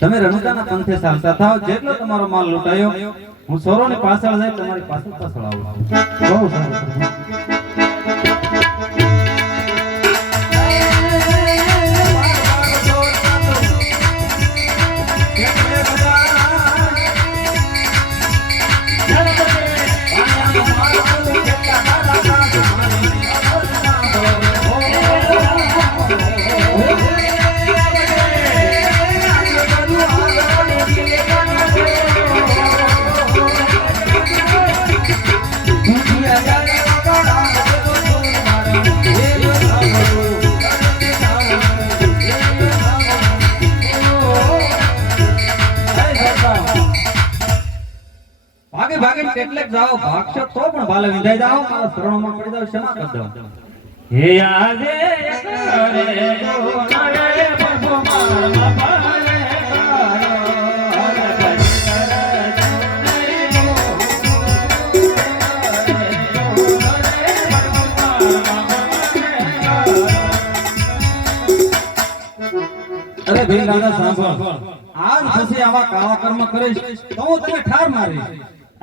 તમે રણુકાના પંથે ચાલતા થાઓ, જેટલો તમારો માલ લૂંટાયો હું સોરોની પાછળ જઈ તમારી પાછળ આવું. બહુ સારું. ભાગે કેટલેક જાઓ, ભાગશો તો પણ ભાલે વિંધાઈ જાઓ, મારા શરણોમાં પડી જાઓ, ક્ષમા કરી દો. હે આજે કરે જોનારે પ્રભુ મારા બાપાને અરે ભાઈ દાદા સાંભળ, આજ પછી આવા કાળા કર્મ કરીશ તો હું તને ઠાર મારીશ.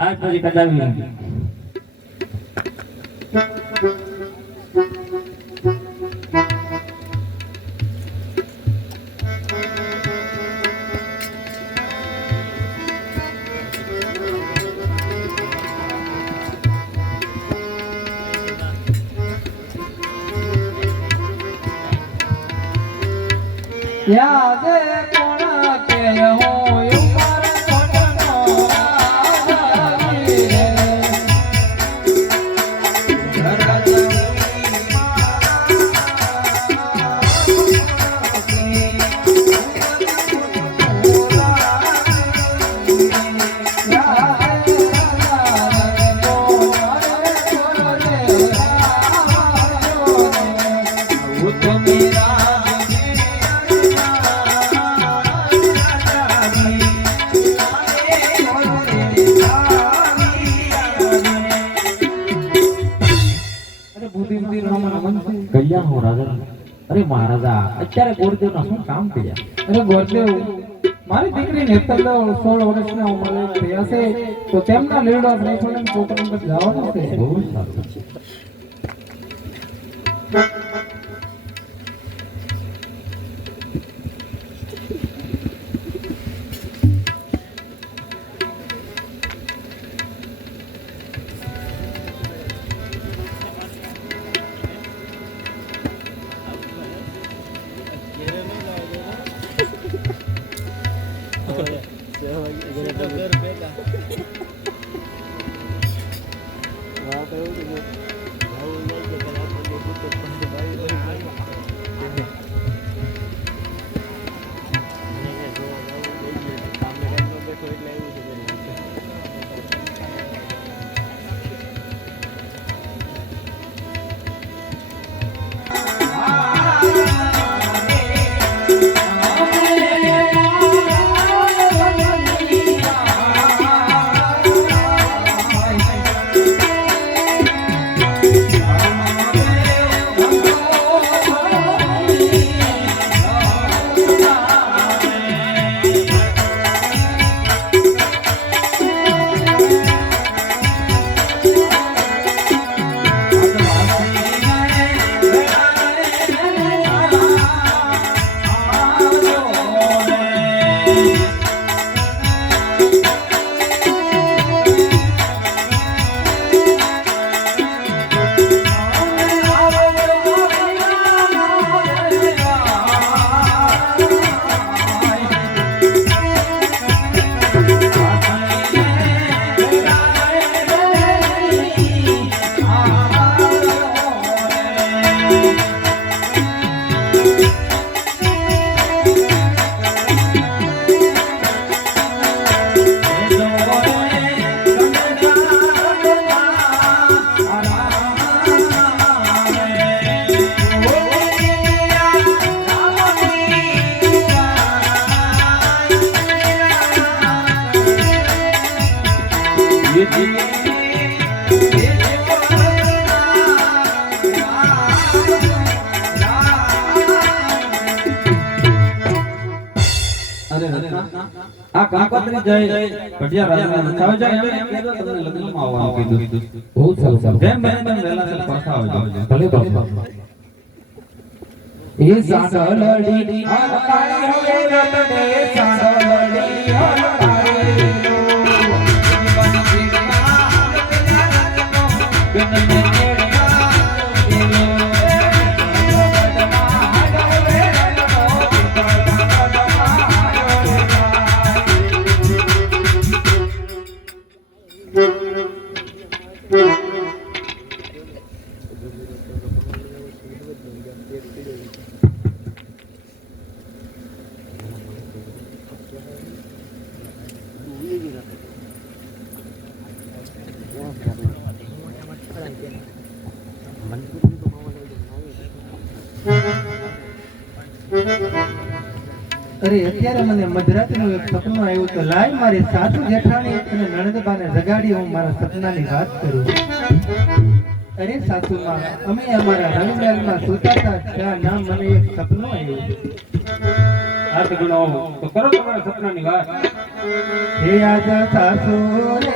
આજ પછી કદાવી યાદ કોણા કે હું ઉમર કોટનો આવી રે અરે મહારાજા અત્યારે ગોરદેવ ના શું કામ કર્યા? અરે ગોરદેવ, મારી દીકરી નેતર 16 વર્ષના ઉંમરે થયા છે તો તેમના લીડો શ્રીફળ પોતાના પર જવાનું છે. બહુ સારું. આ કાકોત્રી જય ભટિયા રાજાના નથાવે જાય એમ કીધું તમને લગ્નમાં આવવાનું કીધું. બહુ સારું સારું જેમ બને તેમ વહેલા પાછા આવજો. ભલે બાપા એ સાંડલડી હલકારી હવે રતને સાંડલડી હલકારી અરે અત્યારે મને મધરાતનું એક સપનું આવ્યું તો લાય મારી સાસુ જેઠાણી અને નણંદબાને જગાડી હું મારા સપનાની વાત કરું. અરે સાસુમાં અમે અમારા રંગમહેલમાં સૂતા હતા ત્યાં નામ મને એક સપનું આવ્યું. હાથ ગણો તો કરો તમારા સપનાની વાત. હે આજા સાસુ રે